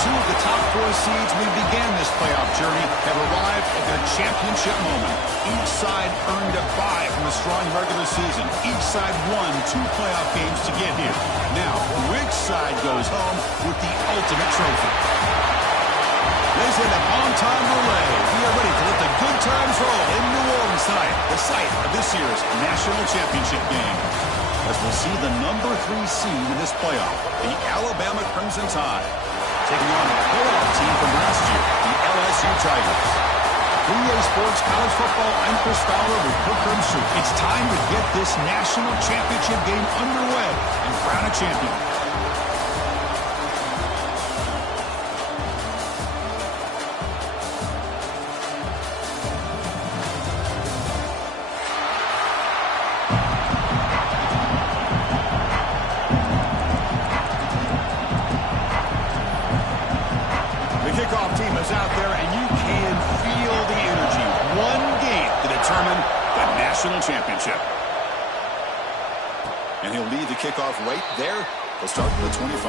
Two of the top 4 seeds we began this playoff journey have arrived at their championship moment. Each side earned a bye from a strong regular season. Each side won 2 playoff games to get here. Now, which side goes home with the ultimate trophy? They say that on-time relay. We are ready to let the good times roll in New Orleans tonight, the site of this year's national championship game. As we'll see the number 3 seed in this playoff, the Alabama Crimson Tide, taking on the playoff team from last year, the LSU Tigers. For EA Sports College Football, I'm Chris Fowler with Kirk Herbstreit. It's time to get this national championship game underway and crown a champion. Out there, and you can feel the energy. One game to determine the national championship. And he'll lead the kickoff right there. He'll start from the 25.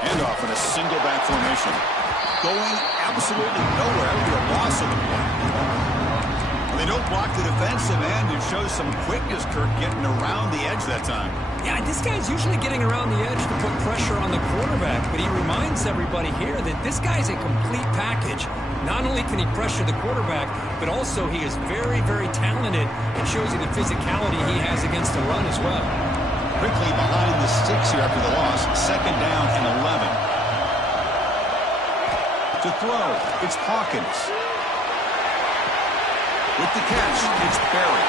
Handoff in a single back formation. Going absolutely nowhere with a loss of the play. When they don't block the defensive end, it shows some quickness, Kirk, getting around the edge that time. Yeah, this guy's usually getting around the edge to put pressure on the quarterback, but he reminds everybody here that this guy's a complete package. Not only can he pressure the quarterback, but also he is very, very talented and shows you the physicality he has against the run as well. Quickly behind the sticks here after the loss, 2nd down and 11. To throw, it's Hawkins. With the catch, it's Berry.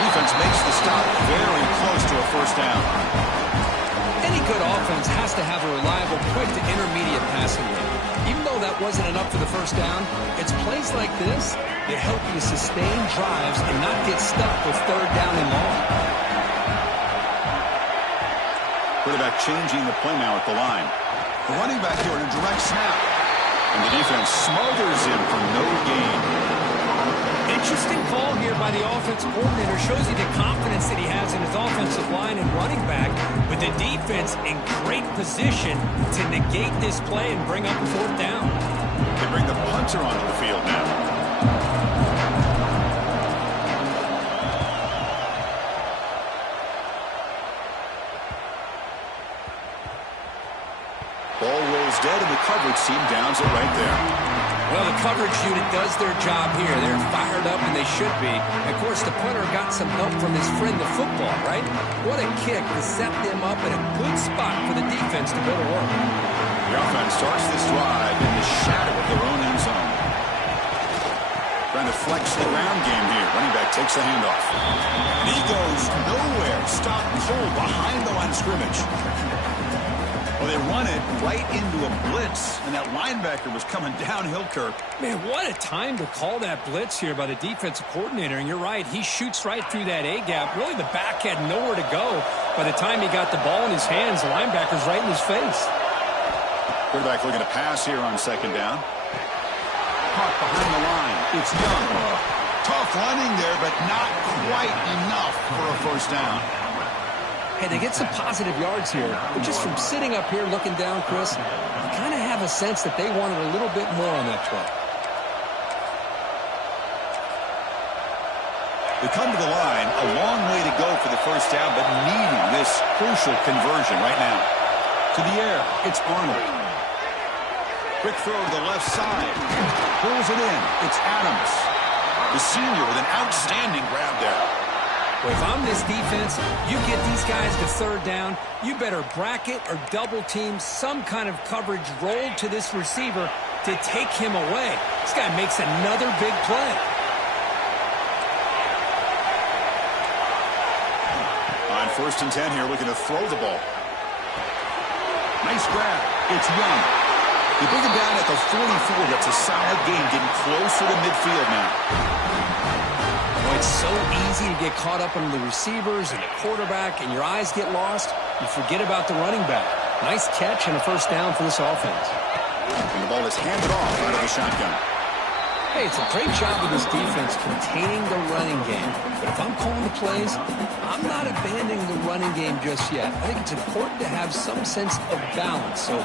Defense makes the stop very close to a 1st down. Any good offense has to have a reliable, quick to intermediate passing game. Even though that wasn't enough for the 1st down, it's plays like this that help you sustain drives and not get stuck with 3rd down and long. Quarterback changing the play now at the line. The running back here in a direct snap. And the defense smothers him for no gain. Interesting call here by the offensive coordinator. Shows you the confidence that he has in his offensive line and running back. With the defense in great position to negate this play and bring up a 4th down. They bring the punter onto the field now. Ball rolls dead, and the coverage team downs it right there. Well, the coverage unit does their job here. They're fired up, and they should be. Of course, the punter got some help from his friend, the football, right? What a kick to set them up in a good spot for the defense to go to work. The offense starts this drive in the shadow of their own end zone. Trying to flex the ground game here. Running back takes the handoff. And he goes nowhere. Stopped cold behind the line of scrimmage. Well, they run it right into a blitz, and that linebacker was coming downhill, Kirk. Man, what a time to call that blitz here by the defensive coordinator. And you're right, he shoots right through that A-gap. Really, the back had nowhere to go. By the time he got the ball in his hands, the linebacker's right in his face. Quarterback looking to pass here on 2nd down. Caught behind the line. It's Young. Tough running there, but not quite enough for a 1st down. Hey, they get some positive yards here, but just from sitting up here looking down, Chris, you kind of have a sense that they wanted a little bit more on that play. They come to the line, a long way to go for the 1st down, but needing this crucial conversion right now. To the air, it's Arnold. Quick throw to the left side. Pulls it in. It's Adams. The senior with an outstanding grab there. Well, if I'm this defense, you get these guys to 3rd down, you better bracket or double team some kind of coverage rolled to this receiver to take him away. This guy makes another big play. On 1st and 10 here, looking to throw the ball. Nice grab. It's Young. They bring him down at the 44. That's a solid gain, getting closer to midfield now. Well, it's so easy to get caught up in the receivers and the quarterback, and your eyes get lost. You forget about the running back. Nice catch and a 1st down for this offense. And the ball is handed off out of the shotgun. Hey, it's a great job of this defense containing the running game. But if I'm calling the plays, I'm not abandoning the running game just yet. I think it's important to have some sense of balance. So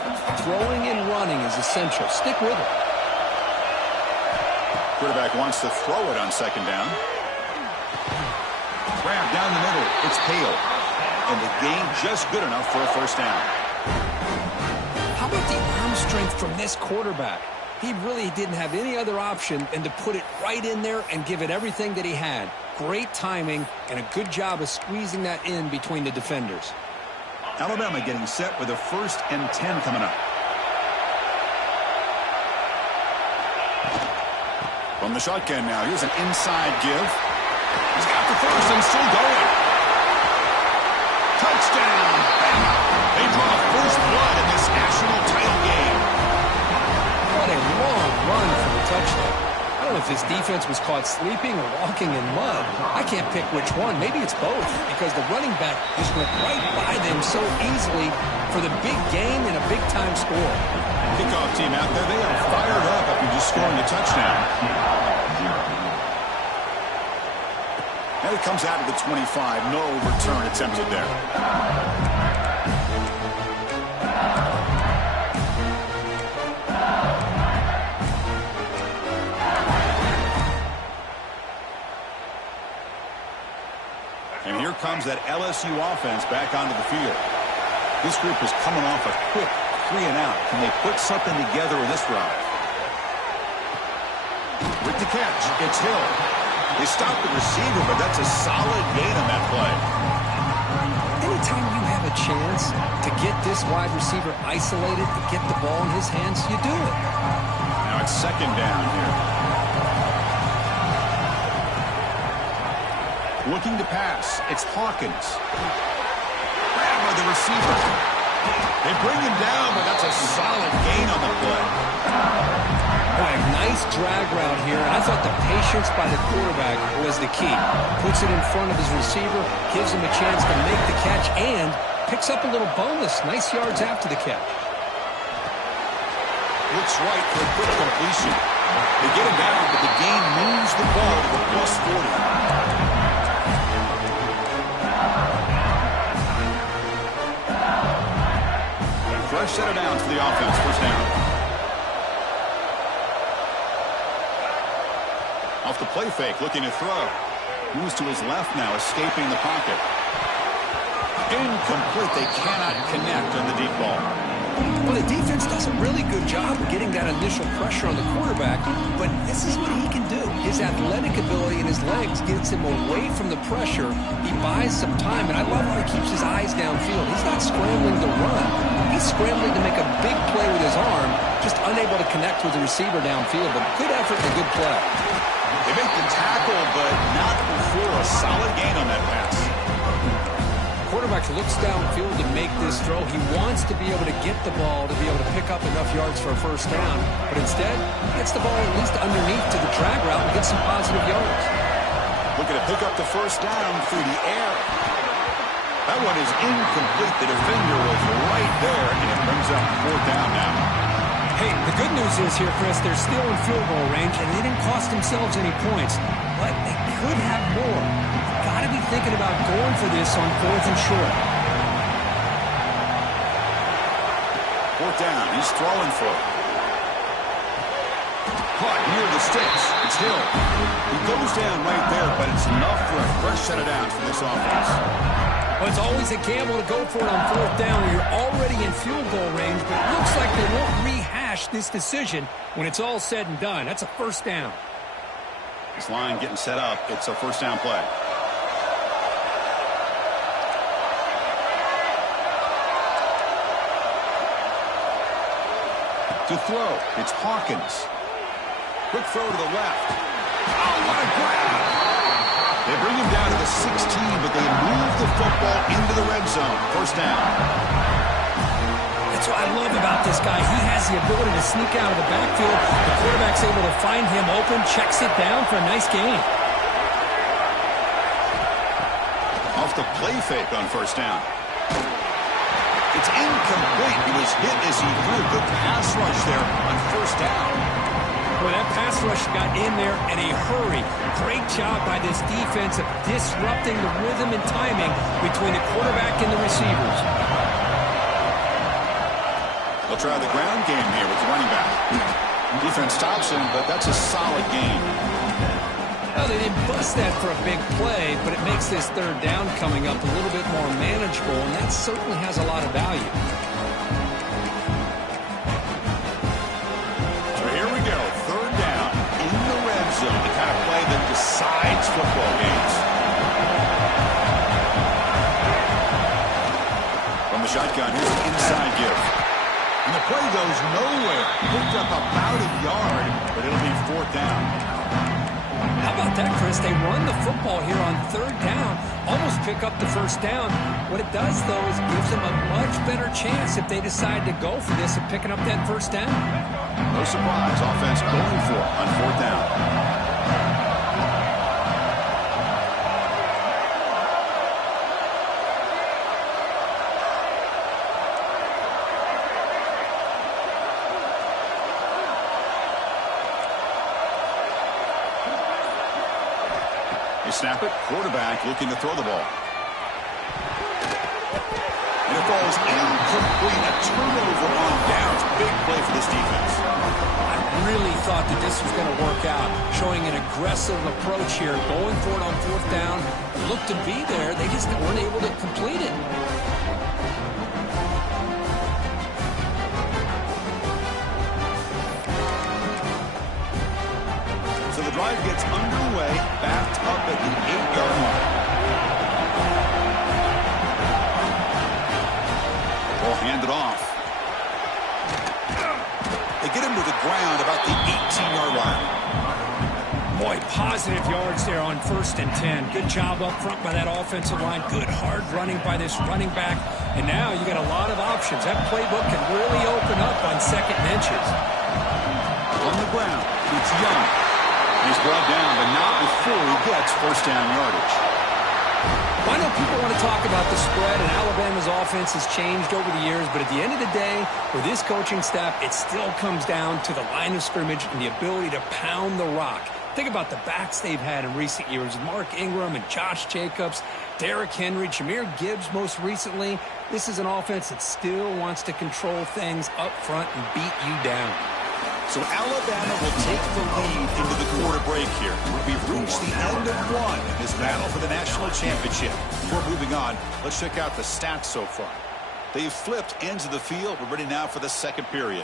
throwing and running is essential. Stick with it. Quarterback wants to throw it on second down. Grab down the middle. It's Hale. And the gain just good enough for a first down. How about the arm strength from this quarterback? He really didn't have any other option than to put it right in there and give it everything that he had. Great timing and a good job of squeezing that in between the defenders. Alabama getting set with a 1st and 10 coming up. From the shotgun now, here's an inside give. He's got the first and still going. Touchdown! They draw first blood in this national title game. What a long run for the touchdown. I don't know if this defense was caught sleeping or walking in mud. I can't pick which one. Maybe it's both, because the running back just went right by them so easily for the big game and a big-time score. Kickoff team out there, they are fired up after just scoring a touchdown. And it comes out of the 25. No return attempted there. And here comes that LSU offense back onto the field. This group is coming off a quick 3 and out. Can they put something together with this drive? With the catch, it's Hill. They stopped the receiver, but that's a solid gain on that play. Anytime you have a chance to get this wide receiver isolated, to get the ball in his hands, you do it. Now it's second down here. Looking to pass. It's Hawkins. Grabbed by the receiver. They bring him down, but that's a solid gain on the play. Boy, nice drag route here, and I thought the patience by the quarterback was the key. Puts it in front of his receiver, gives him a chance to make the catch, and picks up a little bonus. Nice yards after the catch. Looks right for a quick completion. They get him down, but the gain moves the ball to the plus 40. Fresh set of downs for the offense. First down. Off the play fake, looking to throw. Moves to his left now, escaping the pocket. Incomplete. They cannot connect on the deep ball. Well, the defense does a really good job of getting that initial pressure on the quarterback, but this is what he can do. His athletic ability and his legs gets him away from the pressure. He buys some time, and I love how he keeps his eyes downfield. He's not scrambling to run. He's scrambling to make a big play with his arm, just unable to connect with the receiver downfield, but good effort and a good play. They make the tackle, but not before a solid gain on that pass. Quarterback looks downfield to make this throw. He wants to be able to get the ball to be able to pick up enough yards for a first down, but instead, he gets the ball at least underneath to the drag route and gets some positive yards. Looking to pick up the first down through the air. That one is incomplete. The defender was right there, and it brings up fourth down now. Hey, the good news is here, Chris, they're still in field goal range, and they didn't cost themselves any points, but they could have more. Got to be thinking about going for this on 4th and short. Fourth down. He's throwing for it. Caught near the sticks. It's Hill. He goes down right there, but it's enough for a fresh set of downs for this offense. Well, it's always a gamble to go for it on 4th down when you're already in field goal range, but it looks like they won't rehash this decision when it's all said and done. That's a first down. This line getting set up. It's a first down play. To throw, it's Hawkins. Quick throw to the left. Oh, what a grab! They bring him down to the 16, but they move the football into the red zone. First down. That's what I love about this guy. He has the ability to sneak out of the backfield. The quarterback's able to find him open, checks it down for a nice gain. Off the play fake on first down. It's incomplete. He was hit as he threw a good pass rush there on first down. Well, that pass rush got in there in a hurry. Great job by this defense of disrupting the rhythm and timing between the quarterback and the receivers. They'll try the ground game here with the running back. Defense stops him, but that's a solid game. Well, they didn't bust that for a big play, but it makes this third down coming up a little bit more manageable, and that certainly has a lot of value. So here we go, third down in the red zone, the kind of play that decides football games. From the shotgun, here's an inside give. And the play goes nowhere. Picked up about a yard, but it'll be fourth down. How about that, Chris? They run the football here on third down, almost pick up the first down. What it does, though, is gives them a much better chance if they decide to go for this of picking up that first down. No surprise, offense going for it on fourth down. They snap it, quarterback looking to throw the ball. And it falls incomplete, a turnover on downs. Big play for this defense. I really thought that this was going to work out, showing an aggressive approach here, going for it on fourth down. Looked to be there, they just weren't able to complete it. So the drive gets underway, backed up at the 8-yard line. Ball handed off. They get him to the ground about the 18-yard line. Boy, positive yards there on 1st and 10. Good job up front by that offensive line. Good hard running by this running back. And now you got a lot of options. That playbook can really open up on 2nd and inches. On the ground, it's Young. He's brought down, but not before he gets first down yardage. Well, I know people want to talk about the spread, and Alabama's offense has changed over the years, but at the end of the day, for this coaching staff, it still comes down to the line of scrimmage and the ability to pound the rock. Think about the backs they've had in recent years, Mark Ingram and Josh Jacobs, Derrick Henry, Jahmyr Gibbs most recently. This is an offense that still wants to control things up front and beat you down. So Alabama will take the lead into the quarter break here. We've reached the end of one in this battle for the national championship. Before moving on, let's check out the stats so far. They've flipped ends of the field. We're ready now for the second period.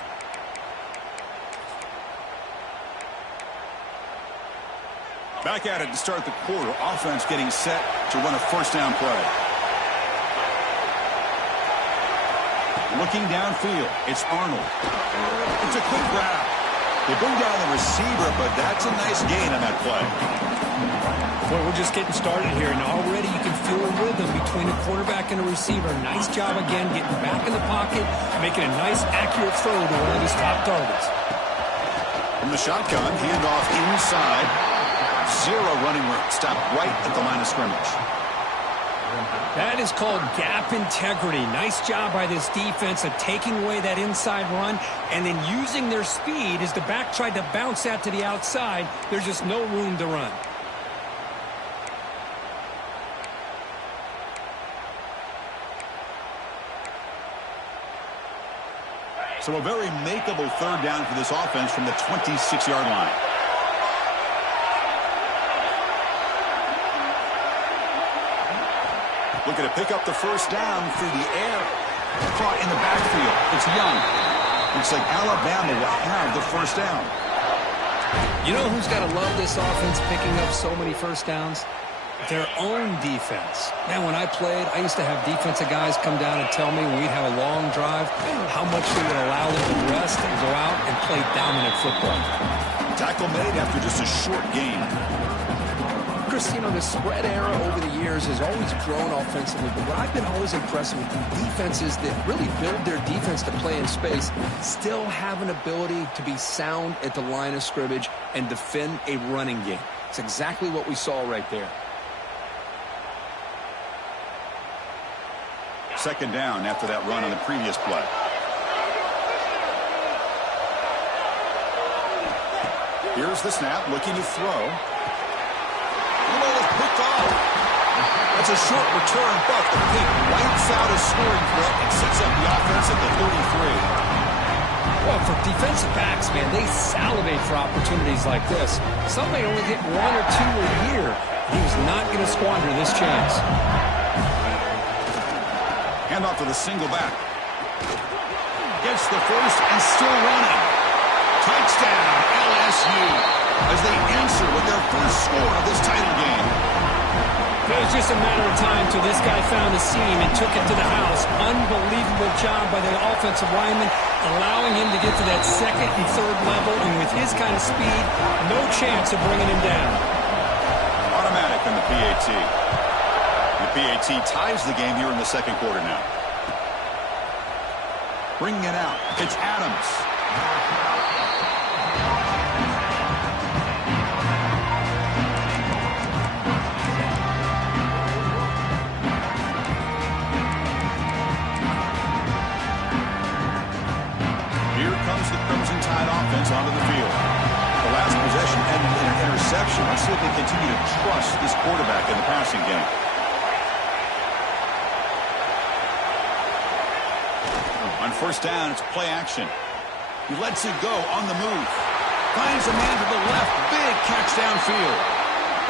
Back at it to start the quarter. Offense getting set to run a first down play. Looking downfield, it's Arnold. It's a quick grab. They bring down the receiver, but that's a nice gain on that play. Boy, we're just getting started here, and already you can feel a rhythm between the quarterback and the receiver. Nice job again getting back in the pocket, making a nice, accurate throw to one of his top targets. From the shotgun, handoff inside. Zero running room. Stop right at the line of scrimmage. That is called gap integrity. Nice job by this defense of taking away that inside run and then using their speed as the back tried to bounce out to the outside. There's just no room to run. So a very makeable third down for this offense from the 26-yard line. Looking to pick up the first down through the air. Caught in the backfield. It's Young. Looks like Alabama will have the first down. You know who's got to love this offense picking up so many first downs? Their own defense. Man, when I played, I used to have defensive guys come down and tell me when we'd have a long drive how much we would allow them to rest and go out and play dominant football. Tackle made after just a short gain. Chris, you know, the spread era over the years has always grown offensively, but what I've been always impressed with defenses that really build their defense to play in space still have an ability to be sound at the line of scrimmage and defend a running game. It's exactly what we saw right there. Second down after that run on the previous play. Here's the snap, looking to throw. The ball is picked off. That's a short return, but the pick wipes out a scoring threat and sets up the offense at the 33. Well, for defensive backs, man, they salivate for opportunities like this. Some may only get 1 or 2 a year. He was not going to squander this chance. Hand off to the single back. Gets the first and still running. Touchdown, LSU, as they answer with their first score of this title game. It was just a matter of time till this guy found a seam and took it to the house. Unbelievable job by the offensive lineman, allowing him to get to that second and third level. And with his kind of speed, no chance of bringing him down. Automatic in the PAT. The PAT ties the game here in the second quarter now. Bringing it out. It's Adams. Onto the field. The last possession ended in an interception. Let's see if they continue to trust this quarterback in the passing game. On first down, it's play action. He lets it go on the move. Finds a man to the left. Big catch downfield.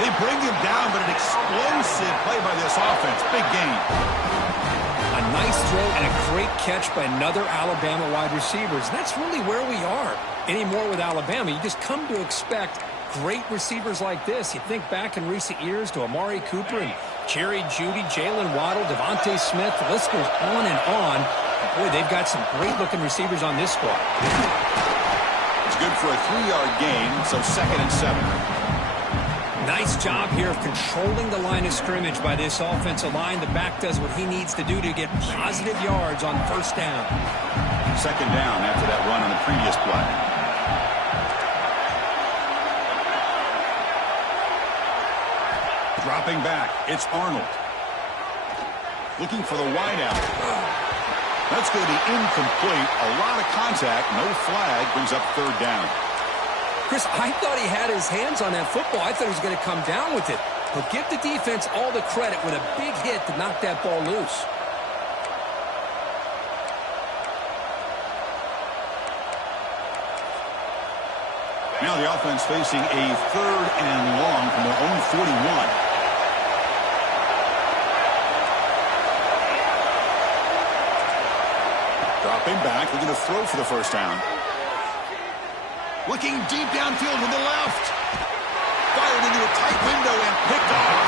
They bring him down, but an explosive play by this offense. Big gain. A nice throw and a great catch by another Alabama wide receivers. That's really where we are anymore with Alabama. You just come to expect great receivers like this. You think back in recent years to Amari Cooper and Jerry Jeudy, Jalen Waddle, Devontae Smith. The list goes on and on. Boy, they've got some great-looking receivers on this squad. It's good for a 3-yard gain, so 2nd and 7. Nice job here of controlling the line of scrimmage by this offensive line. The back does what he needs to do to get positive yards on first down. Second down after that run on the previous play. Dropping back, it's Arnold. Looking for the wideout. That's going to be incomplete. A lot of contact, no flag, brings up third down. Chris, I thought he had his hands on that football. I thought he was going to come down with it. But give the defense all the credit with a big hit to knock that ball loose. Now the offense facing a third and long from their own 41. Dropping back, looking to throw for the first down. Looking deep downfield with the left. Fired into a tight window and picked off.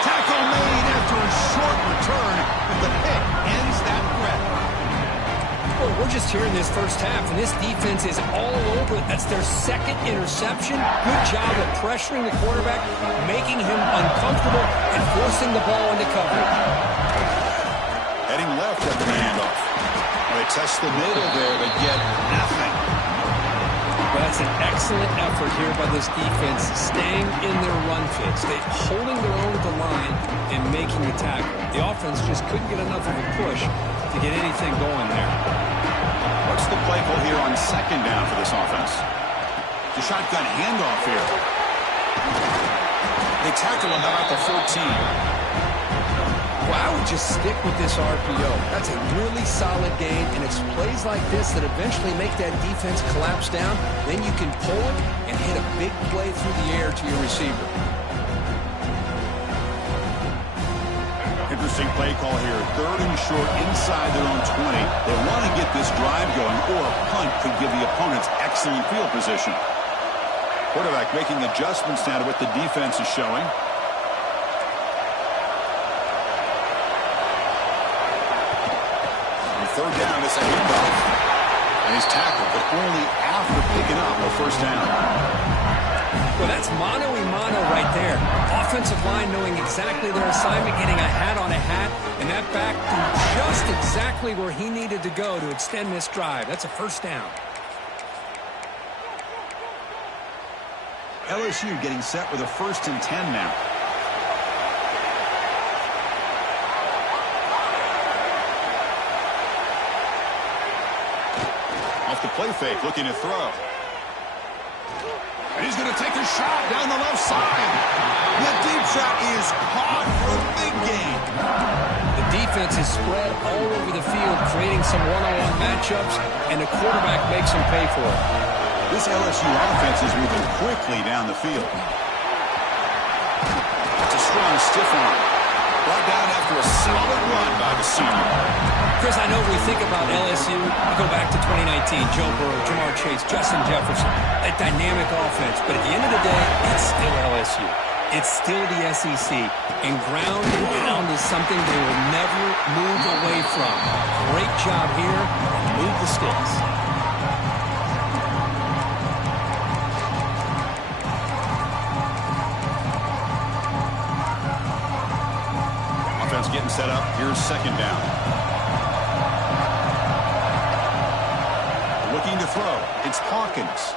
Tackle made after a short return, but the pick ends that threat. Well, we're just here in this first half, and this defense is all over it. That's their second interception. Good job of pressuring the quarterback, making him uncomfortable, and forcing the ball into coverage. Heading left after the handoff. They test the middle there, but get nothing. Well, that's an excellent effort here by this defense, staying in their run fits. They're holding their own at the line and making the tackle. The offense just couldn't get enough of a push to get anything going there. What's the play call here on second down for this offense? The shotgun handoff here. They tackle him about the 14. Well, I would just stick with this RPO. That's a really solid game, and it's plays like this that eventually make that defense collapse down. Then you can pull it and hit a big play through the air to your receiver. Interesting play call here. Third and short inside their own 20. They want to get this drive going, or a punt could give the opponents excellent field position. Quarterback making adjustments now to what the defense is showing. Third down, it's a handoff. And he's tackled, but only after picking up a first down. Well, that's mano-a-mano right there. Offensive line knowing exactly their assignment, getting a hat on a hat, and that back threw just exactly where he needed to go to extend this drive. That's a first down. LSU getting set with a 1st and 10 now. Off the play fake, looking to throw. And he's going to take a shot down the left side. The deep shot is caught for a big gain. The defense is spread all over the field, creating some one-on-one matchups, and the quarterback makes them pay for it. This LSU offense is moving quickly down the field. It's a strong stiff arm. Brought down after a solid run by the senior. Chris, I know when we think about LSU, we go back to 2019, Joe Burrow, Jamar Chase, Justin Jefferson, a dynamic offense. But at the end of the day, it's still LSU. It's still the SEC. And ground and pound is something they will never move away from. Great job here. Move the sticks. Getting set up. Here's second down. Looking to throw. It's Hawkins.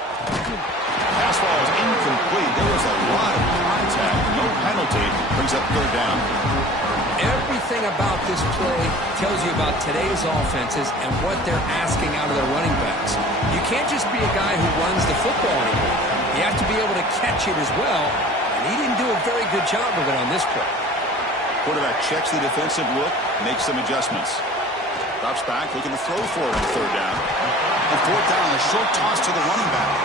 Pass ball is incomplete. There was a lot of contact. No penalty. Brings up third down. Everything about this play tells you about today's offenses and what they're asking out of their running backs. You can't just be a guy who runs the football anymore. You have to be able to catch it as well. And he didn't do a very good job of it on this play. Quarterback checks the defensive look, makes some adjustments. Drops back, looking to throw for it on third down. And fourth down, a short toss to the running back.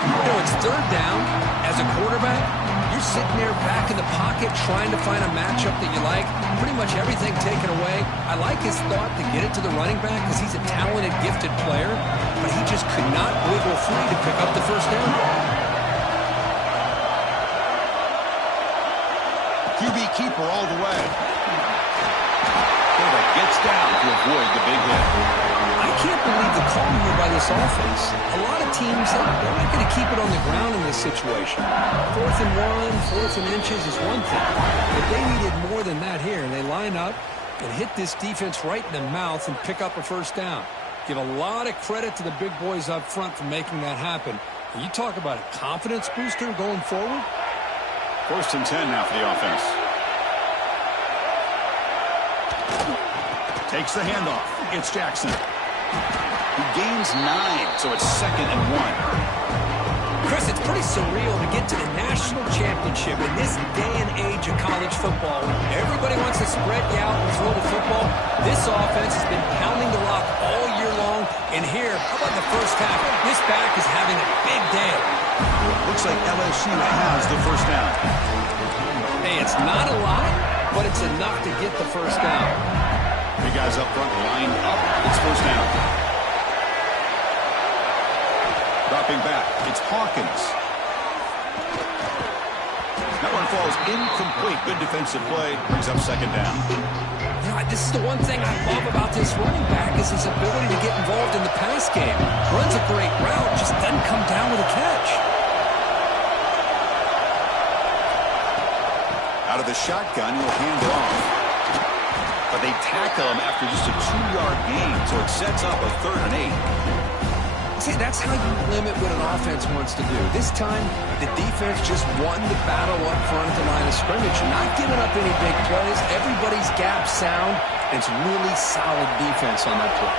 You know, it's third down. As a quarterback, you're sitting there back in the pocket trying to find a matchup that you like. Pretty much everything taken away. I like his thought to get it to the running back because he's a talented, gifted player. But he just could not wiggle free to pick up the first down. QB keeper all the way. Quarterback gets down to avoid the big hit. I can't believe the call here by this offense. A lot of teams, they're not going to keep it on the ground in this situation. 4th and 1, 4th and inches is one thing. But they needed more than that here. They line up and hit this defense right in the mouth and pick up a first down. Give a lot of credit to the big boys up front for making that happen. And you talk about a confidence booster going forward. 1st and 10 now for the offense. Takes the handoff. It's Jackson. He gains 9, so it's 2nd and 1. Chris, it's pretty surreal to get to the national championship in this day and age of college football. Everybody wants to spread you out and throw the football. This offense has been pounding the rock all year long. And here, how about the first half? This back is having a big day. Looks like LSU has the first down. Hey, it's not a lot, but it's enough to get the first down. Three guys up front lined up. It's first down. Dropping back. It's Hawkins. That one falls incomplete. Good defensive play. Brings up second down. You know, this is the one thing I love about this running back is his ability to get involved in the pass game. Runs a great route, just doesn't come down with a catch. Out of the shotgun, he'll hand it off. But they tackle him after just a 2-yard gain, so it sets up a 3rd and 8. See, that's how you limit what an offense wants to do. This time, the defense just won the battle up front at the line of scrimmage. Not giving up any big plays. Everybody's gap sound. And it's really solid defense on that play.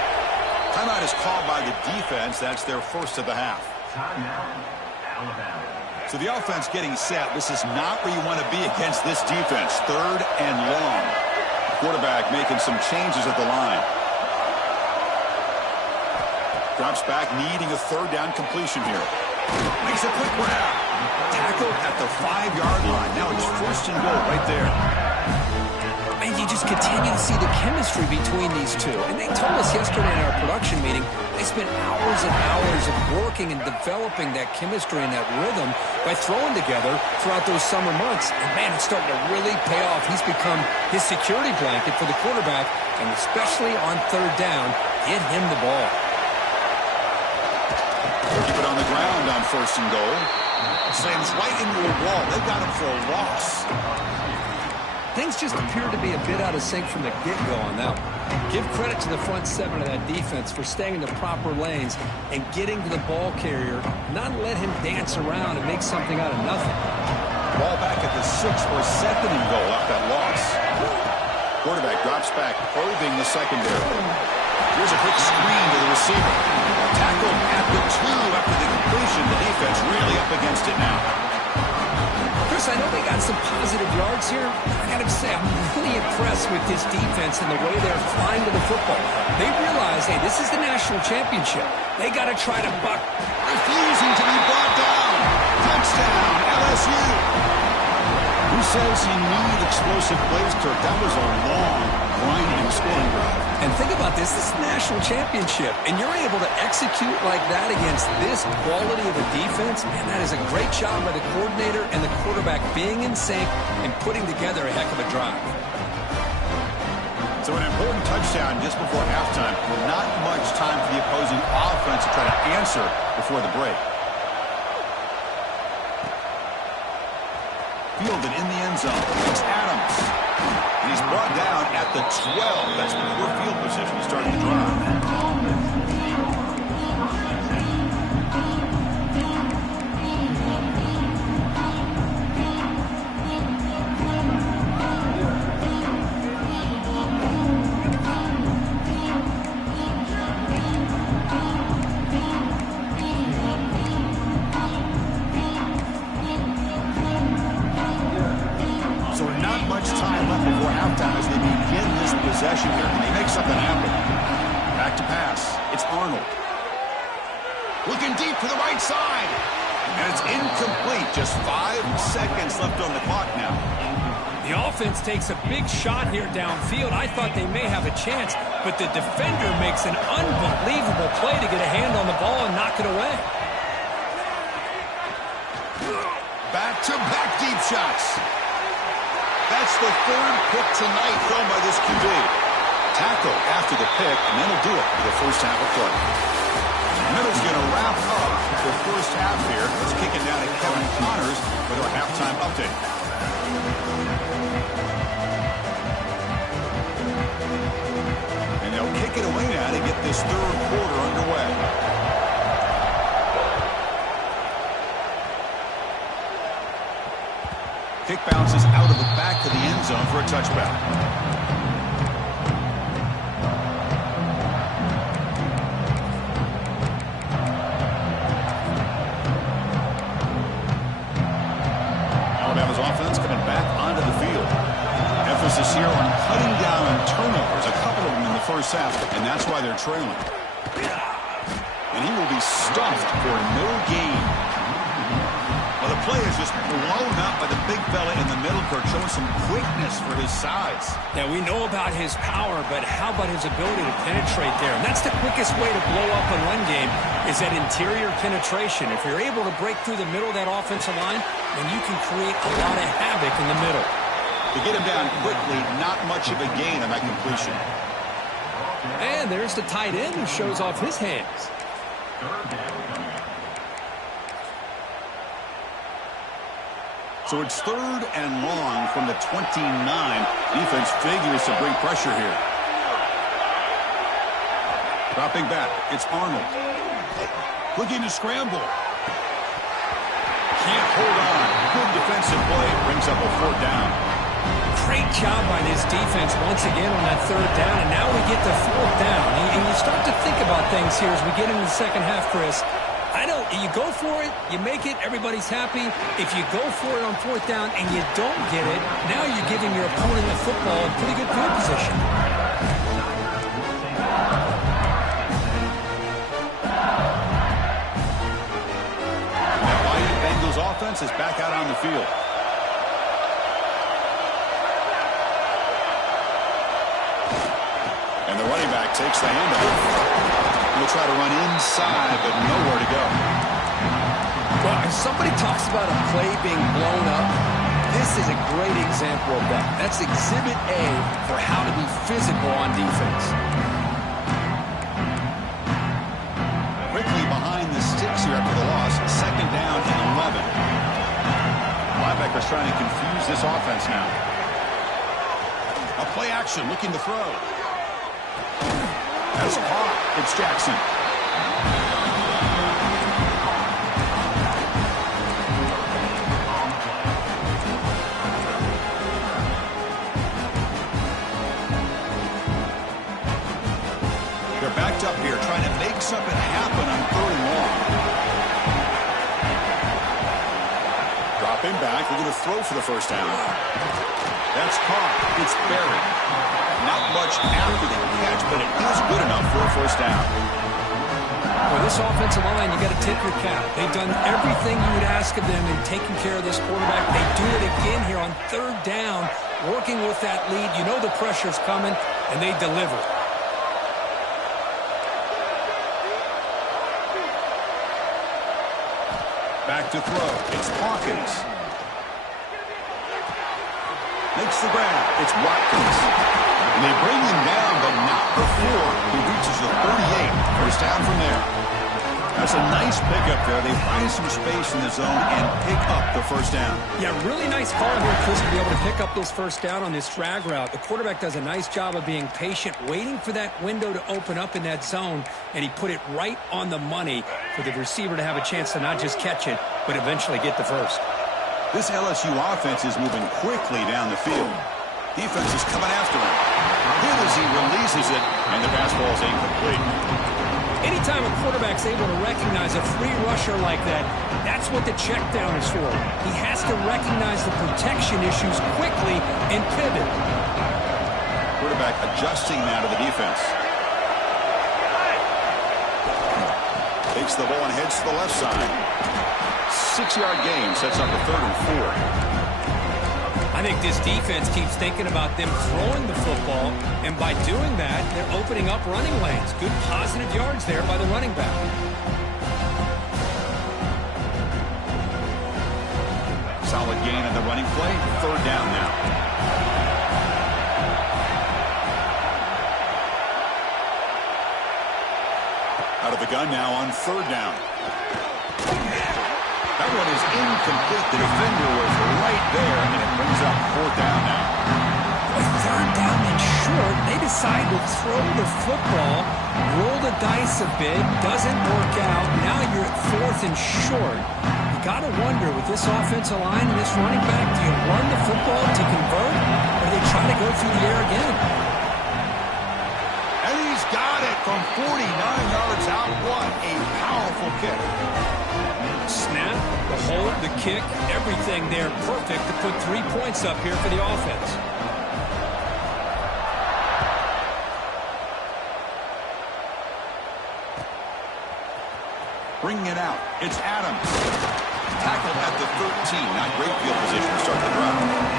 Timeout is called by the defense. That's their first of the half. So the offense getting set. This is not where you want to be against this defense. 3rd and long. Quarterback making some changes at the line. Drops back, needing a 3rd down completion here. Makes a quick grab. Tackled at the 5-yard line. Now it's 1st and goal right there. And you just continue to see the chemistry between these two. And they told us yesterday in our production meeting, they spent hours and hours of working and developing that chemistry and that rhythm by throwing together throughout those summer months. And, man, it's starting to really pay off. He's become his security blanket for the quarterback, and especially on 3rd down, get him the ball. Keep it on the ground on 1st and goal. Slams right into a wall. They've got him for a loss. Things just appeared to be a bit out of sync from the get-go on that one. Give credit to the front 7 of that defense for staying in the proper lanes and getting to the ball carrier, not let him dance around and make something out of nothing. Ball back at the 6th or 2nd and goal off that loss. Quarterback drops back, probing the secondary. Here's a quick screen to the receiver. Tackled at the 2 after the completion. The defense really up against it now. Chris, I know they got some positive yards here. I got to say, I'm really impressed with this defense and the way they're flying to the football. They realize, hey, this is the national championship. They got to try to buck. Refusing to be brought down. Touchdown, LSU. Who says you need explosive plays, Kirk? That was a long, grinding scoring drive. And think about this. This is the national championship, and you're able to execute like that against this quality of a defense, and that is a great job by the coordinator and the quarterback being in sync and putting together a heck of a drive. So an important touchdown just before halftime. Not much time for the opposing offense to try to answer before the break. Fielded in the end zone. It's Adams. And he's brought down at the 12. That's poor field position to start the drive. Possession here. Can he make something happen? Back to pass. It's Arnold. Looking deep to the right side. And it's incomplete. Just 5 seconds left on the clock now. The offense takes a big shot here downfield. I thought they may have a chance, but the defender makes an unbelievable play to get a hand on the ball and knock it away. Back-to-back deep shots. That's the 3rd pick tonight thrown by this QB. Tackle after the pick, and then he'll do it for the first half of play. Middle's going to wrap up the first half here. Let's kick it down to Kevin Connors with our halftime update. And they'll kick it away now to get this 3rd quarter underway. Kick bounces out of the back of the end zone for a touchback. Alabama's offense coming back onto the field. Emphasis here on cutting down on turnovers, a couple of them in the first half, and that's why they're trailing. And he will be stuffed for no gain. Well, the play is just blown up by the big fella in the middle, Kirk, showing some quickness for his size. Yeah, we know about his power, but how about his ability to penetrate there? And that's the quickest way to blow up a run game is that interior penetration. If you're able to break through the middle of that offensive line, then you can create a lot of havoc in the middle. To get him down quickly, not much of a gain on that completion. And there's the tight end who shows off his hands. So it's 3rd and long from the 29. Defense figures to bring pressure here. Dropping back, it's Arnold. Looking to scramble. Can't hold on. Good defensive play. Brings up a 4th down. Great job by this defense once again on that 3rd down, and now we get the 4th down. And you start to think about things here as we get into the second half, Chris. You go for it, you make it, everybody's happy. If you go for it on 4th down and you don't get it, now you're giving your opponent the football in pretty good field position. Now, Bengals offense is back out on the field. And the running back takes the handoff. He'll try to run inside, but nowhere to go. Well, if somebody talks about a play being blown up, this is a great example of that. That's exhibit A for how to be physical on defense. Quickly behind the sticks here after the loss. 2nd down and 11. Linebacker's trying to confuse this offense now. A play action, looking to throw. That's caught. It's Jackson. They're backed up here trying to make something happen on 3rd and long. Dropping back, looking to throw for the first down. That's caught. It's buried. Not much after the catch, but it is good enough for a first down. Well, this offensive line, you got to tip your cap. They've done everything you would ask of them in taking care of this quarterback. They do it again here on 3rd down, working with that lead. You know the pressure's coming, and they deliver. Back to throw. It's Hawkins. Makes the grab. It's Watkins. And they bring him down, but not before he reaches the 38. First down from there. That's a nice pickup there. They find some space in the zone and pick up the first down. Yeah, really nice call here, Chris, to be able to pick up this first down on this drag route. The quarterback does a nice job of being patient, waiting for that window to open up in that zone, and he put it right on the money for the receiver to have a chance to not just catch it, but eventually get the first. This LSU offense is moving quickly down the field. Defense is coming after him. Hit as he releases it, and the pass ball is incomplete. Anytime a quarterback's able to recognize a free rusher like that, that's what the check down is for. He has to recognize the protection issues quickly and pivot. Quarterback adjusting now to the defense. Takes the ball and heads to the left side. 6-yard gain sets up a 3rd and 4. I think this defense keeps thinking about them throwing the football, and by doing that, they're opening up running lanes. Good positive yards there by the running back. Solid gain on the running play. 3rd down now. Out of the gun now on 3rd down. That one is incomplete. The defender was right there, and it brings up 4th down now. With 3rd down and short, they decide to throw the football, roll the dice a bit, doesn't work out. Now you're at 4th and short. You got to wonder, with this offensive line and this running back, do you run the football to convert, or do they try to go through the air again? And he's got it from 49 yards out. What a powerful kick. Snap, the hold, the kick, everything there perfect to put 3 points up here for the offense. Bringing it out. It's Adams. Tackled at the 13. Not great field position to start the drive.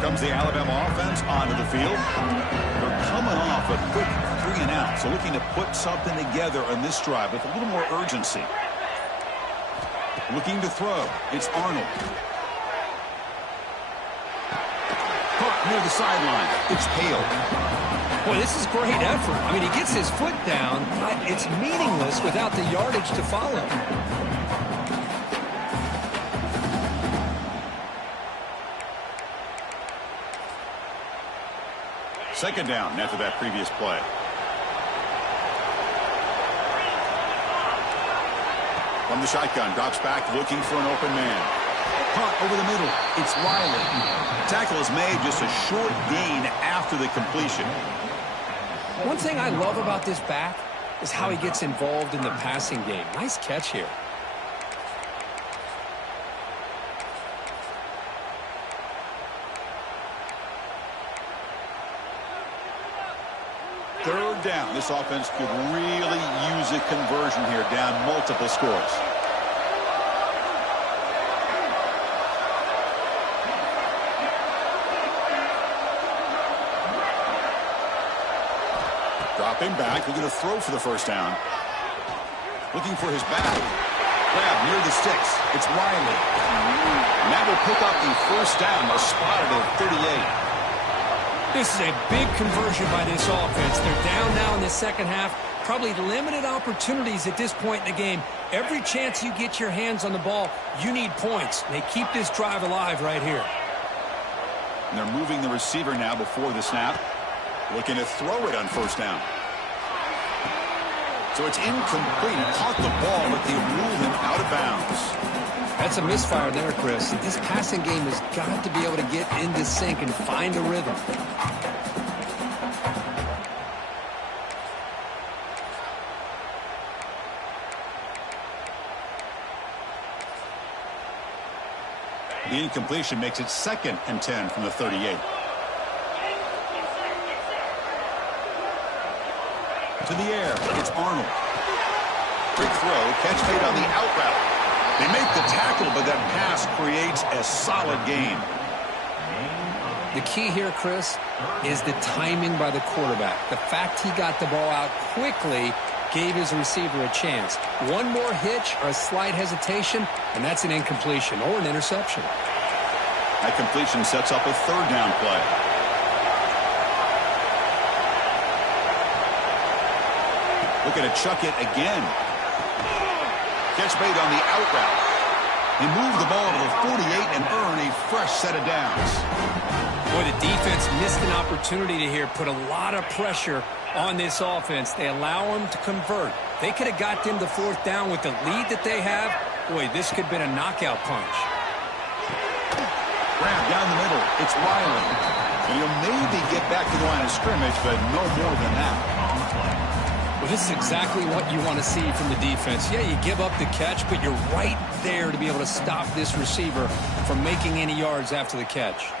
Comes the Alabama offense onto the field. They're coming off a quick 3 and out, so looking to put something together on this drive with a little more urgency. Looking to throw. It's Arnold. Caught near the sideline. It's Hale. Boy, this is great effort. I mean, he gets his foot down, but it's meaningless without the yardage to follow. 2nd down after that previous play. From the shotgun, drops back, looking for an open man. Caught over the middle. It's Riley. Tackle is made, just a short gain after the completion. One thing I love about this back is how he gets involved in the passing game. Nice catch here. Third down. This offense could really use a conversion here, down multiple scores. Dropping back, looking to throw for the first down. Looking for his back. Grab near the sticks. It's Riley. And that will pick up the first down. They're spotted at 38. This is a big conversion by this offense. They're down now in the second half. Probably limited opportunities at this point in the game. Every chance you get your hands on the ball, you need points. They keep this drive alive right here. And they're moving the receiver now before the snap. Looking to throw it on first down. So it's incomplete. He caught the ball, but they ruled him out of bounds. That's a misfire there, Chris. This passing game has got to be able to get into sync and find a rhythm. The incompletion makes it 2nd and 10 from the 38. To the air, it's Arnold. Quick throw, catch made on the out route. They make the tackle, but that pass creates a solid gain. The key here, Chris, is the timing by the quarterback. The fact he got the ball out quickly gave his receiver a chance. One more hitch or a slight hesitation, and that's an incompletion or an interception. That completion sets up a 3rd down play. Looking to chuck it again. Catch made on the out route. They move the ball to the 48 and earn a fresh set of downs. Boy, the defense missed an opportunity to here put a lot of pressure on this offense. They allow them to convert. They could have got them the 4th down with the lead that they have. Boy, this could have been a knockout punch. Grab down the middle. It's Riley. He'll maybe get back to the line of scrimmage, but no more than that. Well, this is exactly what you want to see from the defense. Yeah, you give up the catch, but you're right there to be able to stop this receiver from making any yards after the catch.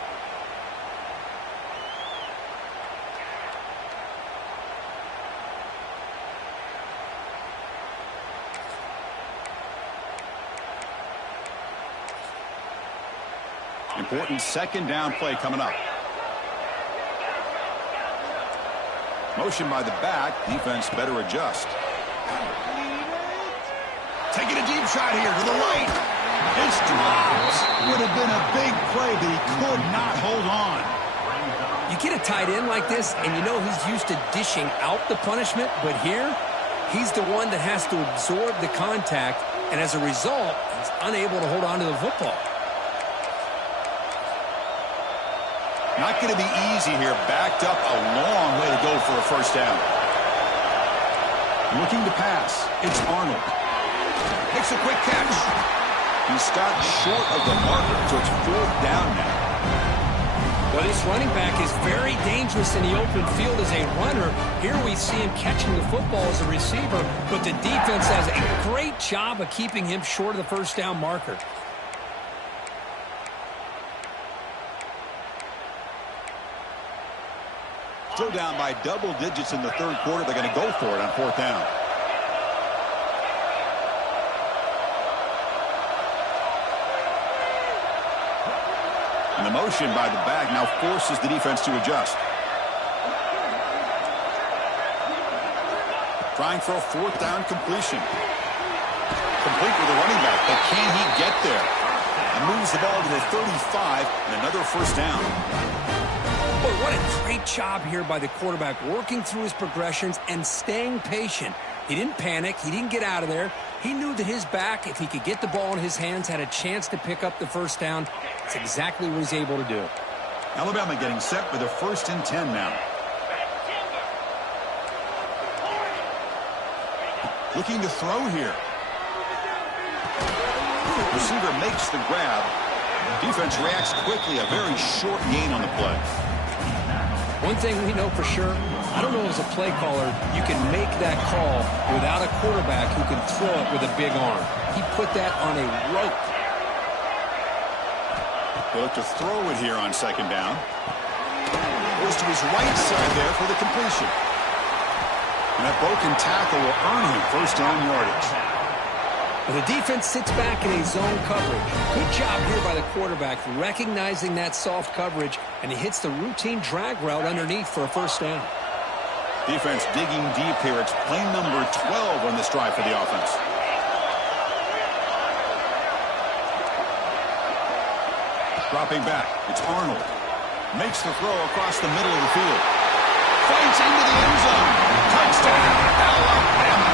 Important 2nd down play coming up. Motion by the back. Defense better adjust. Taking a deep shot here to the right. It's dropped. Would have been a big play, but he could not hold on. You get a tight end like this, and you know he's used to dishing out the punishment, but here, he's the one that has to absorb the contact, and as a result, he's unable to hold on to the football. Not going to be easy here. Backed up a long way to go for a 1st down. Looking to pass. It's Arnold. Makes a quick catch. He stopped short of the marker, so it's 4th down now. Well, this running back is very dangerous in the open field as a runner. Here we see him catching the football as a receiver, but the defense does a great job of keeping him short of the 1st down marker. Still down by double digits in the 3rd quarter. They're going to go for it on 4th down. And the motion by the back now forces the defense to adjust. Trying for a 4th down completion. Complete with the running back, but can he get there? And moves the ball to the 35 and another 1st down. Boy, what a great job here by the quarterback, working through his progressions and staying patient. He didn't panic. He didn't get out of there. He knew that his back, if he could get the ball in his hands, had a chance to pick up the 1st down. It's exactly what he's able to do. Alabama getting set with a 1st and 10 now. Looking to throw here. Receiver makes the grab. Defense reacts quickly. A very short gain on the play. One thing we know for sure, I don't know as a play caller, you can make that call without a quarterback who can throw it with a big arm. He put that on a rope. They look to throw it here on 2nd down. Goes to his right side there for the completion. And that broken tackle will earn him 1st down yardage. Well, the defense sits back in a zone coverage. Good job here by the quarterback recognizing that soft coverage, and he hits the routine drag route underneath for a 1st down. Defense digging deep here. It's play number 12 on this drive for the offense. Dropping back. It's Arnold. Makes the throw across the middle of the field. Fights into the end zone. Touchdown, Alabama.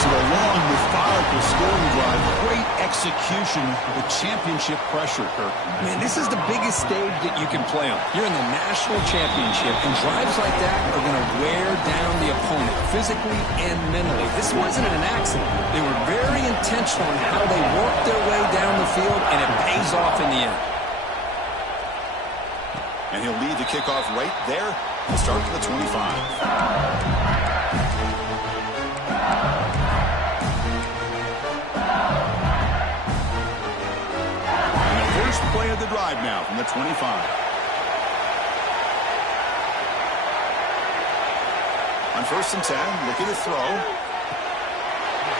So a long, methodical scoring drive. Great execution. execution with championship pressure, Kirk. Man, this is the biggest stage that you can play on. You're in the national championship, and drives like that are going to wear down the opponent physically and mentally. This wasn't an accident. They were very intentional in how they worked their way down the field, and it pays off in the end. And he'll lead the kickoff right there to start to the 25. First play of the drive now from the 25. On 1st and 10, looking to throw.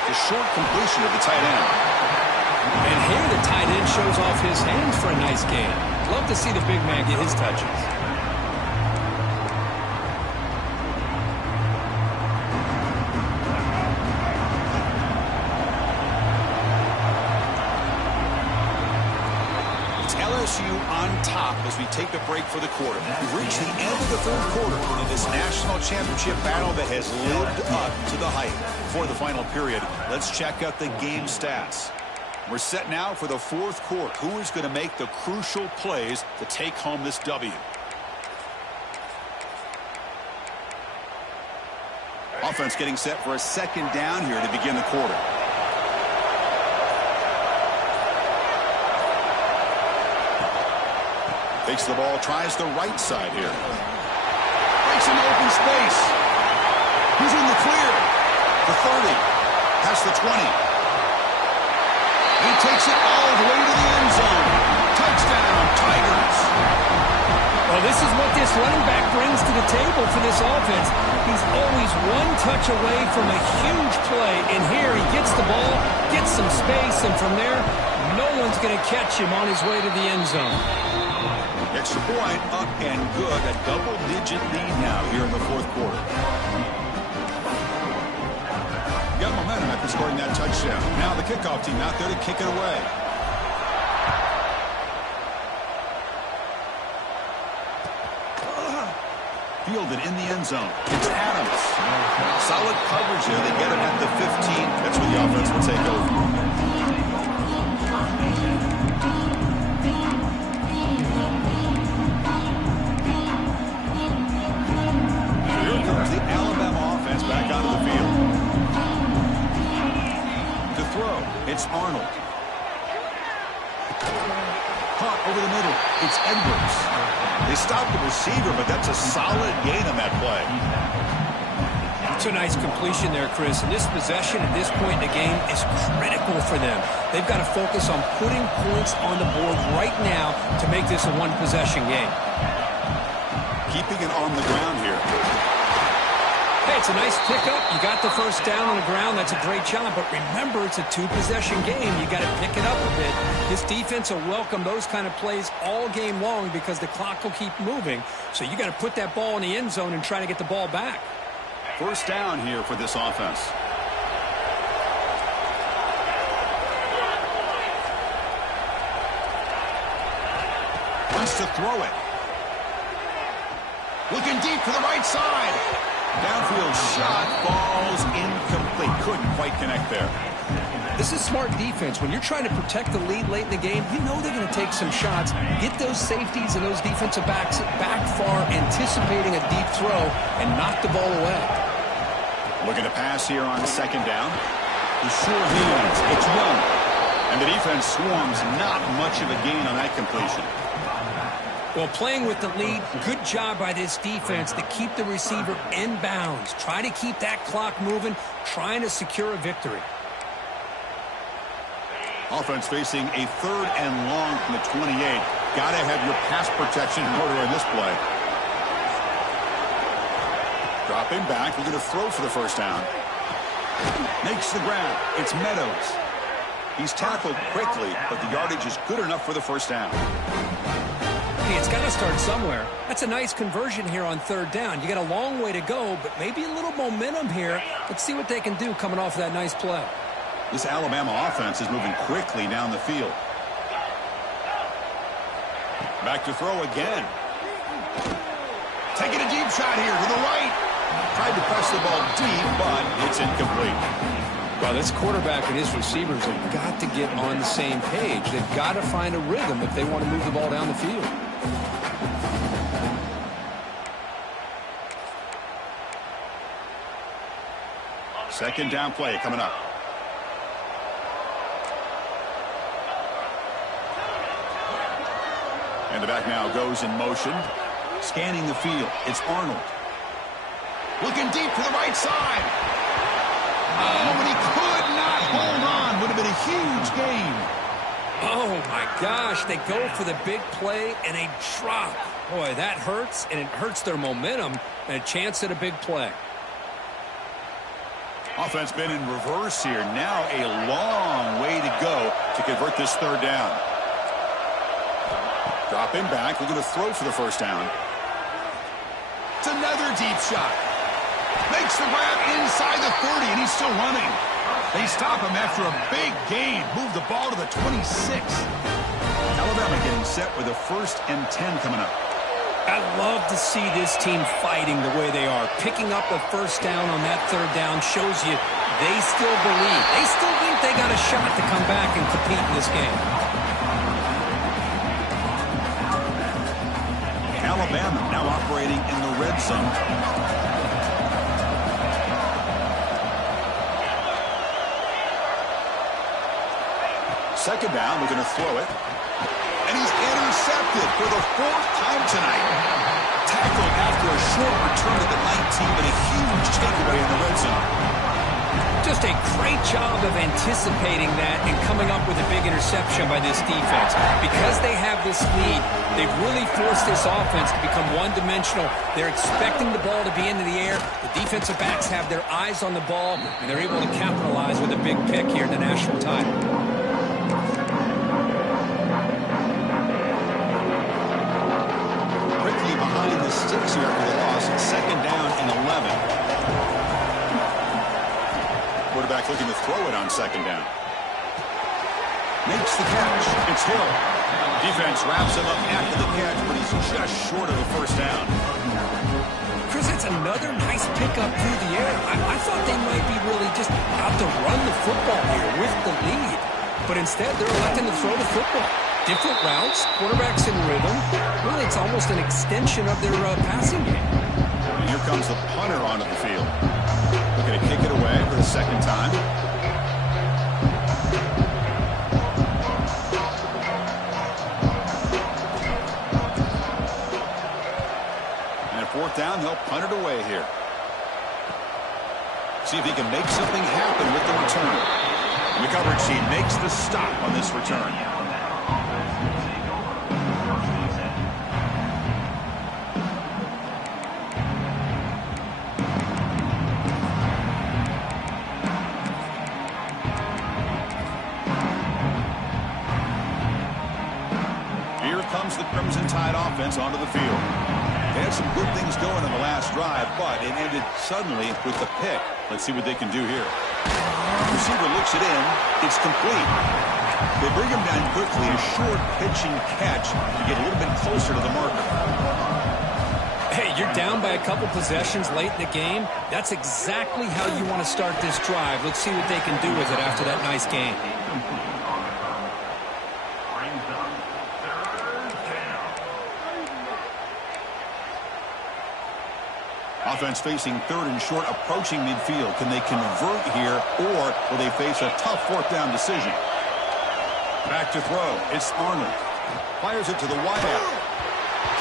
The short completion of the tight end. And here the tight end shows off his hands for a nice gain. Love to see the big man get his touches. LSU on top as we take a break for the quarter. We've reached the end of the 3rd quarter in this national championship battle that has lived up to the hype. Before the final period, let's check out the game stats. We're set now for the 4th quarter. Who is going to make the crucial plays to take home this W? Offense getting set for a 2nd down here to begin the quarter. Takes the ball, tries the right side here. Breaks into open space. He's in the clear. The 30. Past the 20. He takes it all the way to the end zone. Touchdown, Tigers. Well, this is what this running back brings to the table for this offense. He's always one touch away from a huge play. And here he gets the ball, gets some space, and from there, no one's going to catch him on his way to the end zone. Extra point up and good. A double-digit lead now here in the 4th quarter. Got momentum after scoring that touchdown. Now the kickoff team out there to kick it away. Fielded in the end zone. It's Adams. Solid coverage there. They get him at the 15. That's where the offense will take over. The Alabama offense back onto the field. To throw, it's Arnold. Caught over the middle, it's Edwards. They stopped the receiver, but that's a solid gain on that play. It's a nice completion there, Chris. And this possession at this point in the game is critical for them. They've got to focus on putting points on the board right now to make this a one-possession game. Keeping it on the ground here. Hey, it's a nice pickup. You got the first down on the ground. That's a great job. But remember, it's a 2-possession game. You got to pick it up a bit. This defense will welcome those kind of plays all game long because the clock will keep moving. So you got to put that ball in the end zone and try to get the ball back. First down here for this offense. Wants to throw it. Looking deep to the right side. Downfield shot falls incomplete. Couldn't quite connect there. This is smart defense. When you're trying to protect the lead late in the game, you know they're going to take some shots. Get those safeties and those defensive backs back far, anticipating a deep throw, and knock the ball away. Looking to pass here on 2nd down. The sure hands. It's Young. And the defense swarms. Not much of a gain on that completion. Well, playing with the lead, good job by this defense to keep the receiver in bounds. Try to keep that clock moving, trying to secure a victory. Offense facing a 3rd and long from the 28. Got to have your pass protection in order in this play. Dropping back, looking to throw for the first down. Makes the ground. It's Meadows. He's tackled quickly, but the yardage is good enough for the first down. It's got to start somewhere. That's a nice conversion here on 3rd down. You got a long way to go, but maybe a little momentum here. Let's see what they can do coming off that nice play. This Alabama offense is moving quickly down the field. Back to throw again. Taking a deep shot here to the right. Tried to press the ball deep, but it's incomplete. Well, this quarterback and his receivers have got to get on the same page. They've got to find a rhythm if they want to move the ball down the field. Second down play coming up. And the back now goes in motion. Scanning the field. It's Arnold. Looking deep to the right side. Oh, but he could not hold on. Would have been a huge gain. Oh, my gosh. They go for the big play, and they drop. Boy, that hurts, and it hurts their momentum and a chance at a big play. Offense been in reverse here. Now a long way to go to convert this third down. Dropping back. We're going to throw for the first down. It's another deep shot. Makes the grab inside the 30, and he's still running. They stop him after a big gain. Move the ball to the 26. Alabama getting set with a 1st and 10 coming up. I love to see this team fighting the way they are. Picking up a first down on that third down shows you they still believe. They still think they got a shot to come back and compete in this game. Alabama now operating in the red zone. Second down, we're going to throw it. And he's intercepted for the 4th time tonight. Tackled after a short return to the 19, but a huge takeaway in the red zone. Just a great job of anticipating that and coming up with a big interception by this defense. Because they have this lead, they've really forced this offense to become one-dimensional. They're expecting the ball to be into the air. The defensive backs have their eyes on the ball, and they're able to capitalize with a big pick here in the national title. Quickly behind the sticks here after the loss. Second down and 11. Quarterback looking to throw it on second down. Makes the catch. It's Hill. Defense wraps him up after the catch, but he's just short of the first down. Chris, it's another nice pickup through the air. I thought they might be really just out to run the football here with the lead. But instead, they're electing to throw the football. Different routes, quarterbacks in rhythm. Really, it's almost an extension of their passing game. And here comes the punter onto the field. Looking to kick it away for the second time. And at 4th down, they'll punt it away here. See if he can make something happen with the return. And the coverage team makes the stop on this return. The Crimson Tide offense onto the field. They had some good things going in the last drive, but it ended suddenly with the pick. Let's see what they can do here. The receiver looks it in. It's complete. They bring him down quickly. A short pitching catch to get a little bit closer to the marker. Hey, you're down by a couple possessions late in the game. That's exactly how you want to start this drive. Let's see what they can do with it after that nice game. Offense facing 3rd and short, approaching midfield. Can they convert here, or will they face a tough 4th down decision? Back to throw. It's Arnold. Fires it to the wideout.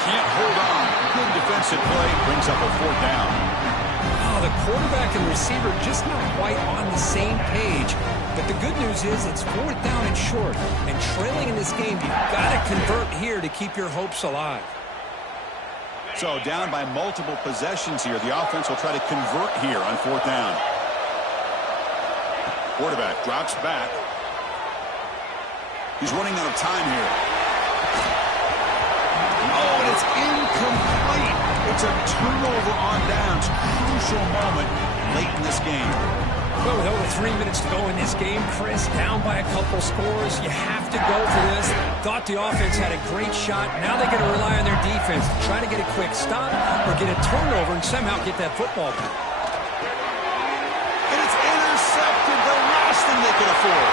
Can't hold on. Good defensive play. Brings up a 4th down. Oh, the quarterback and receiver just not quite on the same page. But the good news is it's 4th down and short. And trailing in this game, you've got to convert here to keep your hopes alive. So down by multiple possessions here. The offense will try to convert here on 4th down. Quarterback drops back. He's running out of time here. Oh, and it's incomplete. It's a turnover on downs. Crucial moment late in this game. Well, with over 3 minutes to go in this game, Chris, down by a couple scores. You have to go for this. Thought the offense had a great shot. Now they're going to rely on their defense to try to get a quick stop or get a turnover and somehow get that football back. And it's intercepted. The everything they can afford.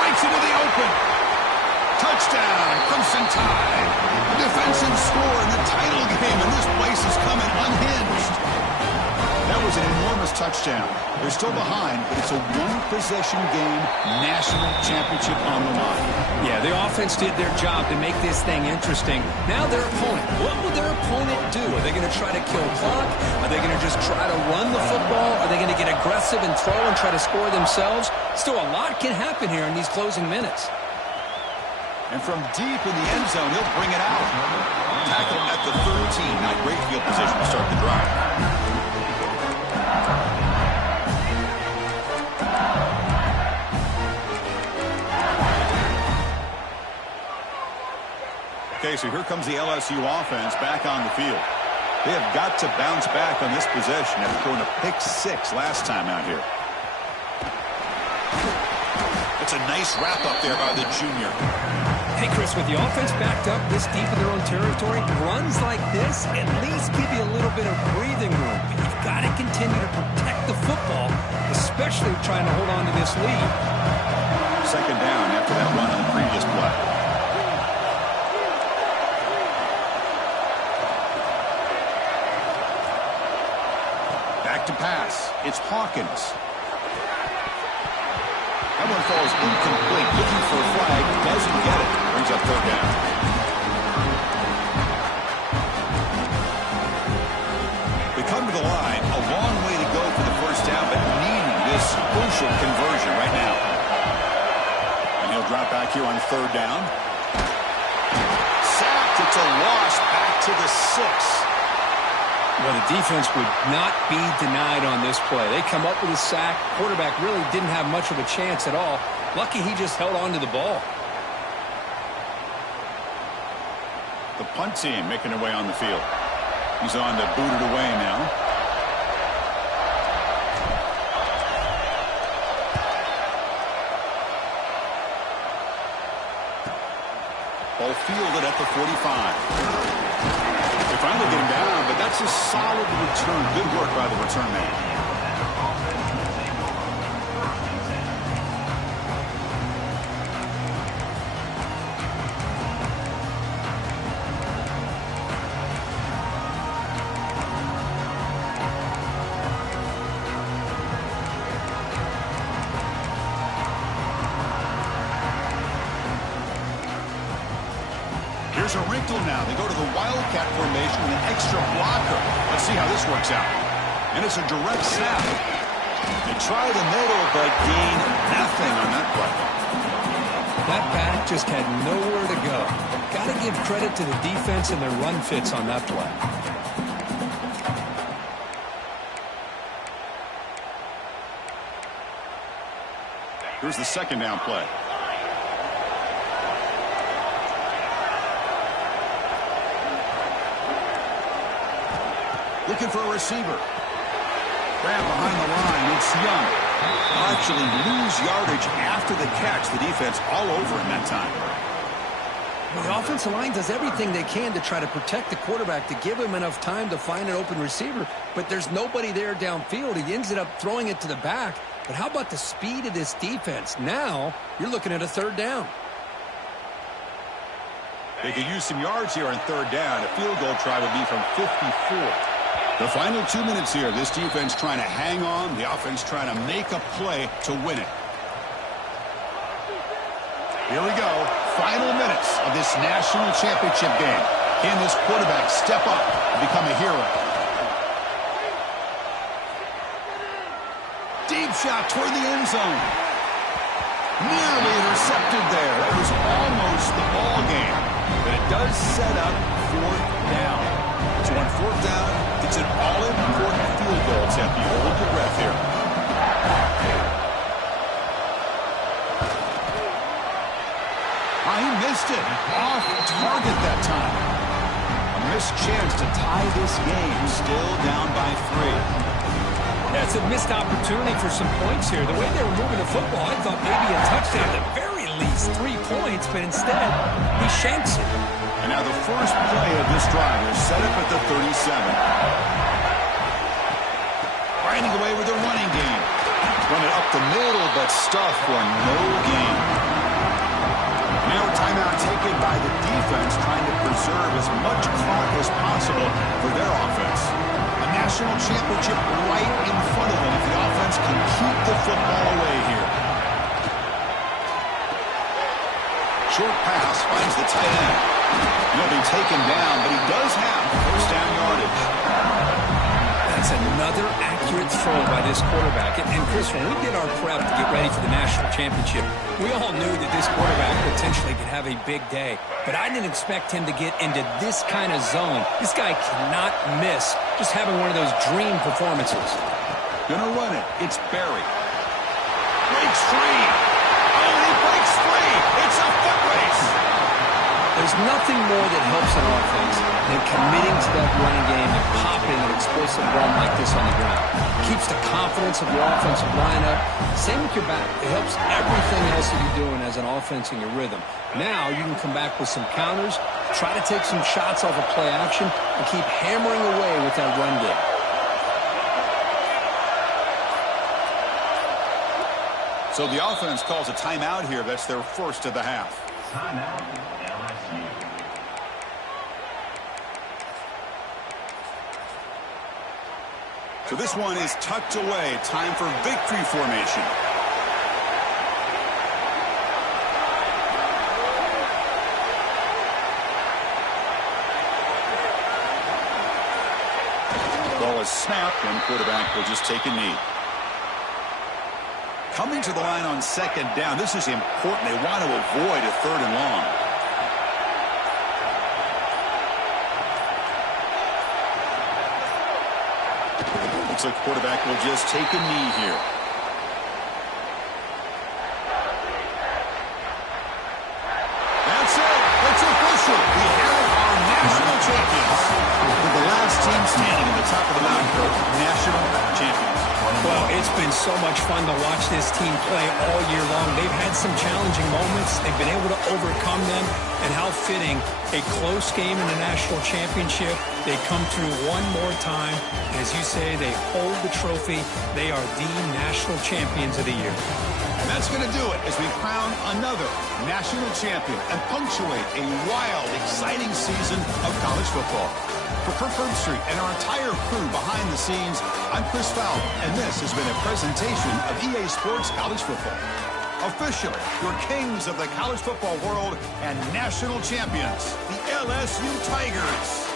Breaks into the open. Touchdown, Crimson Tide. A defensive score in the title game, and this place is coming unhinged. That was an enormous touchdown. They're still behind, but it's a one-possession game, national championship on the line. Yeah, the offense did their job to make this thing interesting. Now their opponent. What will their opponent do? Are they going to try to kill clock? Are they going to just try to run the football? Are they going to get aggressive and throw and try to score themselves? Still, a lot can happen here in these closing minutes. And from deep in the end zone, he'll bring it out. Tackle at the 13. Now great field position to start the drive. Okay, so here comes the LSU offense back on the field. They have got to bounce back on this possession after throwing a pick 6 last time out here. It's a nice wrap up there by the junior. Hey, Chris, with the offense backed up this deep in their own territory, runs like this at least give you a little bit of breathing room. But you've got to continue to protect the football, especially trying to hold on to this lead. Second down after that run on the previous play. Back to pass. It's Hawkins. That one falls incomplete. Looking for a flag. Doesn't get it. Brings up third down. We come to the line. A long way to go for the first down, but needing this crucial conversion right now. And he'll drop back here on third down. Sacked. It's a loss back to the 6. Well, the defense would not be denied on this play. They come up with a sack. Quarterback really didn't have much of a chance at all. Lucky he just held on to the ball. The punt team making their way on the field. He's on to boot it away now. Ball fielded at the 45. They finally get him down, but that's a solid return. Good work by the return man. Here's a wrinkle now. They go to the Wildcat formation with an extra blocker. Let's see how this works out. And it's a direct snap. They try the middle, but gain nothing on that play. That back just had nowhere to go. Got to give credit to the defense and their run fits on that play. Here's the second down play. Looking for a receiver. Grab behind the line. It's Young. They'll actually lose yardage after the catch. The defense all over him that time. Well, the offensive line does everything they can to try to protect the quarterback, to give him enough time to find an open receiver. But there's nobody there downfield. He ends up throwing it to the back. But how about the speed of this defense? Now you're looking at a third down. They could use some yards here on third down. A field goal try would be from 54. The final 2 minutes here. This defense trying to hang on. The offense trying to make a play to win it. Here we go. Final minutes of this national championship game. Can this quarterback step up and become a hero? Deep shot toward the end zone. Nearly intercepted there. That was almost the ball game. But it does set up fourth down. So on fourth down, it's an all-important field goal attempt. You hold your breath here. He missed it. Off target that time. A missed chance to tie this game. Still down by 3. That's a missed opportunity for some points here. The way they were moving the football, I thought maybe a touchdown, at the very least 3 points, but instead, he shanks it. And now the first play of this drive is set up at the 37. Finding away with the running game. Run it up the middle, but stuffed for no gain. Now a timeout taken by the defense, trying to preserve as much clock as possible for their offense. A national championship right in front of them if the offense can keep the football away here. Short pass finds the tight end. He'll be taken down, but he does have first down yardage. That's another accurate throw by this quarterback. And Chris, when we did our prep to get ready for the national championship, we all knew that this quarterback potentially could have a big day. But I didn't expect him to get into this kind of zone. This guy cannot miss just having one of those dream performances. Gonna run it. It's Barry. Breaks free. Oh, he breaks free. It's a foot race. There's nothing more that helps an offense than committing to that running game and popping an explosive run like this on the ground. Keeps the confidence of your offensive lineup. Same with your back. It helps everything else that you're doing as an offense in your rhythm. Now you can come back with some counters, try to take some shots off of play action, and keep hammering away with that run game. So the offense calls a timeout here. That's their first of the half. Timeout, LSU. So this one is tucked away. Time for victory formation. Ball is snapped, and quarterback will just take a knee. Coming to the line on second down. This is important. They want to avoid a third and long. Looks like quarterback will just take a knee here. That's it. It's official. We have our national champions. We're the last team standing at the top of the mountain, coach. National champions. Well, it's been so much fun to watch this team play all year long. They've had some challenging moments. They've been able to overcome them. And how fitting, a close game in the national championship. They come through one more time. As you say, they hold the trophy. They are the national champions of the year. And that's going to do it as we crown another national champion and punctuate a wild, exciting season of college football. For Kirk Herbstreit and our entire crew behind the scenes, I'm Chris Fowler, and this has been a presentation of EA Sports College Football. Officially, your kings of the college football world and national champions, the LSU Tigers.